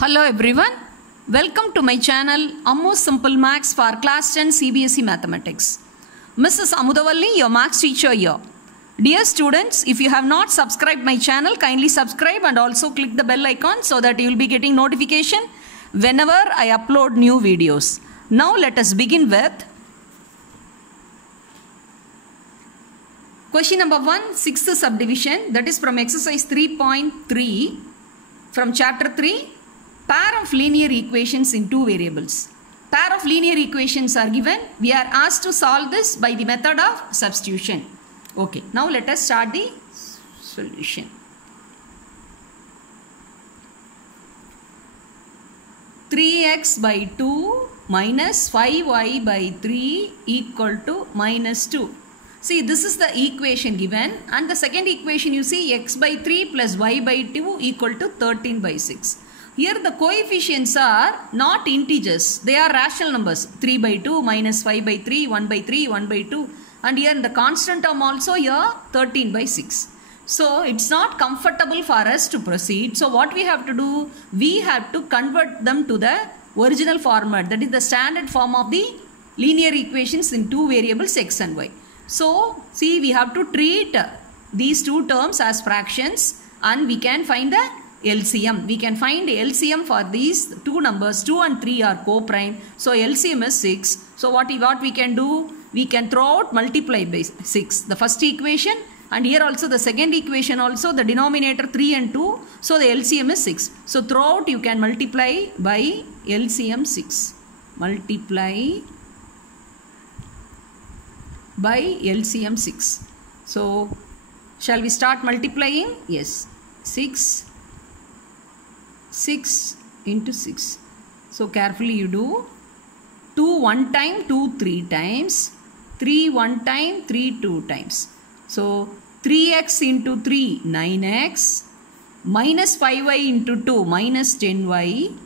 Hello everyone, welcome to my channel Ammu's Simple Maths for Class 10 CBSE Mathematics. Mrs. Amudavalli, your Maths teacher here. Dear students, if you have not subscribed my channel, kindly subscribe and also click the bell icon so that you will be getting notification whenever I upload new videos. Now let us begin with question number 1, sixth subdivision, that is from exercise 3.3 from chapter 3. Pair of linear equations in two variables. Pair of linear equations are given. We are asked to solve this by the method of substitution. Okay, now let us start the solution. (3x by 2 minus 5y by 3 equal to minus 2). See, this is the equation given, and the second equation you see x by 3 plus y by 2 equal to 13 by 6. Here the coefficients are not integers, they are rational numbers. 3 by 2 minus 5 by 3, 1 by 3, 1 by 2, and here in the constant term also here 13 by 6. So it's not comfortable for us to proceed. So what we have to do, we have to convert them to the original format, that is the standard form of the linear equations in two variables x and y. So see, we have to treat these two terms as fractions and we can find the LCM. We can find LCM for these two numbers. 2 and 3 are co-prime. So LCM is 6. So what we can do? We can throw out multiply by 6. The first equation, and here also the second equation also, the denominator 3 and 2. So the LCM is 6. So throughout you can multiply by LCM 6. Multiply by LCM 6. So shall we start multiplying? Yes. 6 into 6. So carefully you do. 2 1 time, 2 3 times, 3 1 time, 3 2 times. So 3x into 3, 9x, minus 5y into 2, minus 10y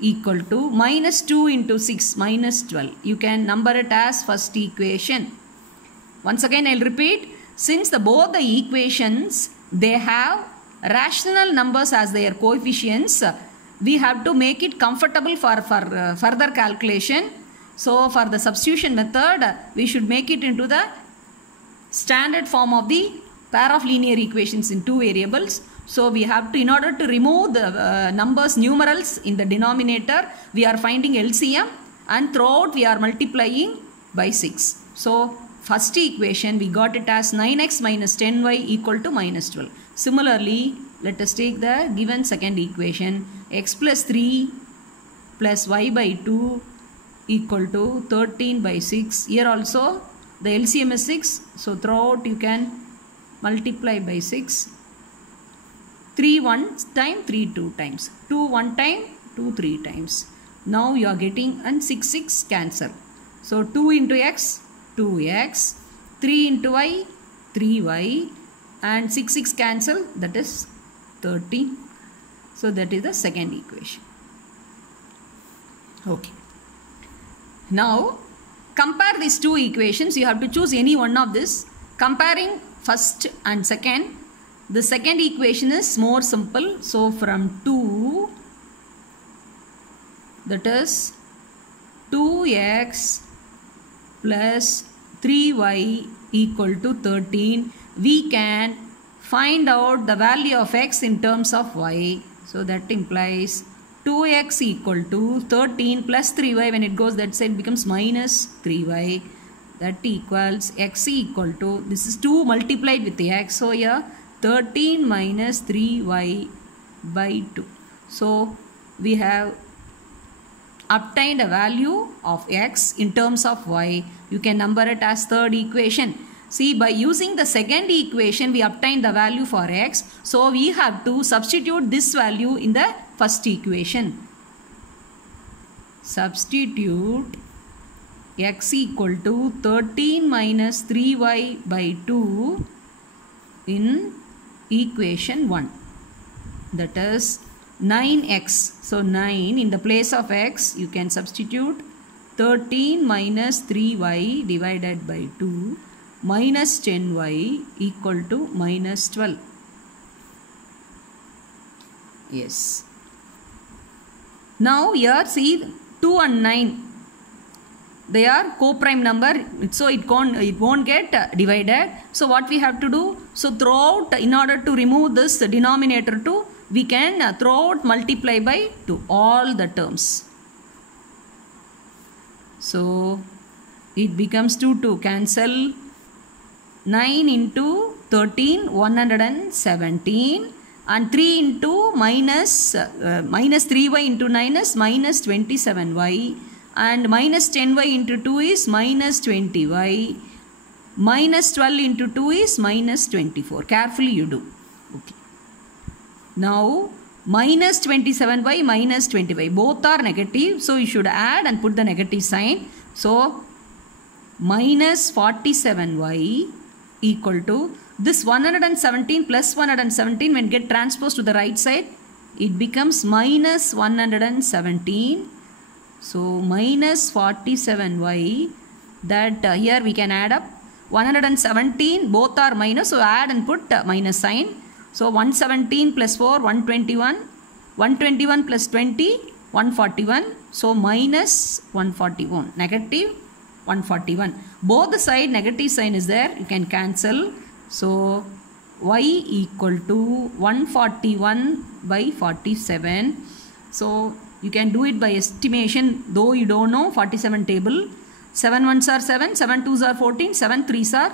equal to minus 2 into 6, minus 12. You can number it as first equation. Once again I will repeat, since both the equations, they have rational numbers as their coefficients, we have to make it comfortable for further calculation. So for the substitution method, we should make it into the standard form of the pair of linear equations in two variables. So we have to, in order to remove the numerals in the denominator, we are finding LCM, and throughout we are multiplying by 6. So first equation we got it as 9x minus 10y equal to minus 12. Similarly, let us take the given second equation, x plus 3 plus y by 2 equal to 13 by 6. Here also the LCM is 6. So throughout you can multiply by 6. 3 1 time, 3 2 times. 2 1 time, 2 3 times. Now you are getting, and 6 6 cancel. So 2 into x, 2x, 3 into y, 3y, and 6 6 cancel, that is 30. So that is the second equation. Okay. Now compare these two equations. You have to choose any one of this. Comparing first and second, the second equation is more simple. So from 2, that is 2x plus 3y equal to 13, we can find out the value of x in terms of y. So that implies 2x equal to 13 plus 3y. When it goes that side becomes minus 3y. That equals x equal to, this is 2 multiplied with the x. So here 13 minus 3y by 2. So we have obtained a value of x in terms of y. You can number it as third equation. See, by using the second equation, we obtain the value for x. So we have to substitute this value in the first equation. Substitute x equal to 13 minus 3y by 2 in equation 1. That is 9x. So 9, in the place of x, you can substitute 13 minus 3y divided by 2 minus 10y equal to minus 12. Yes. Now here see 2 and 9. They are co-prime number, so it won't get divided. So what we have to do? So throughout, in order to remove this denominator 2, we can throughout multiply by 2 all the terms. So it becomes 2 cancel. 9 into 13 117, and 3 into minus 3y into 9 is minus 27y, and minus 10y into 2 is minus 20y, minus 12 into 2 is minus 24. Carefully you do. Okay. Now minus 27y minus 20y both are negative, so you should add and put the negative sign. So minus 47y equal to this 117 plus 117, when get transposed to the right side, it becomes minus 117. So minus 47y, that here we can add up 117, both are minus, so add and put minus sign. So 117 plus 4 121, 121 plus 20 141, so minus 141, negative 141. Both the side negative sign is there, you can cancel. So y equal to 141 by 47. So you can do it by estimation, though you don't know 47 table. 7 ones are 7, 7 twos are 14, 7 threes are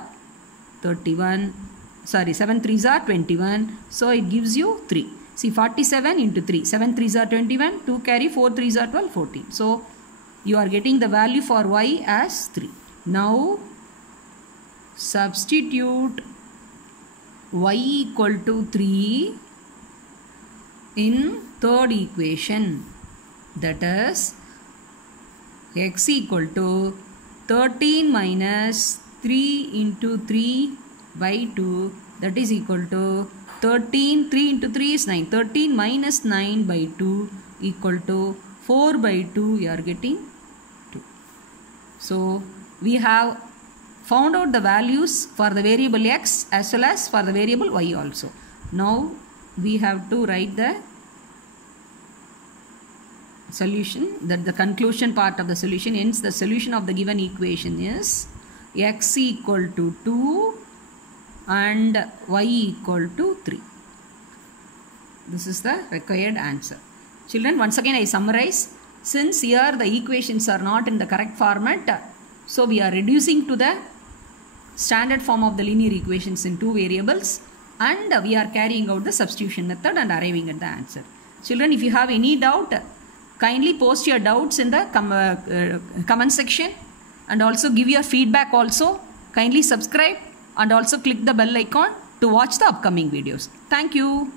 31. Sorry, 7 threes are 21. So it gives you 3. See, 47 into 3. 7 threes are 21. 2 carry, 4 threes are 12, 14. So you are getting the value for y as 3. Now substitute y equal to 3 in third equation, that is x equal to 13 minus 3 into 3 by 2, that is equal to 13, 3 into 3 is 9, 13 minus 9 by 2 equal to 4 by 2, you are getting 2. So we have found out the values for the variable x as well as for the variable y also. Now we have to write the solution, that the conclusion part of the solution. Hence the solution of the given equation is x equal to 2 and y equal to 3. This is the required answer. Children, once again I summarize. Since here the equations are not in the correct format, so we are reducing to the standard form of the linear equations in 2 variables, and we are carrying out the substitution method and arriving at the answer. Children, if you have any doubt, kindly post your doubts in the comment section, and also give your feedback also. Kindly subscribe and also click the bell icon to watch the upcoming videos. Thank you.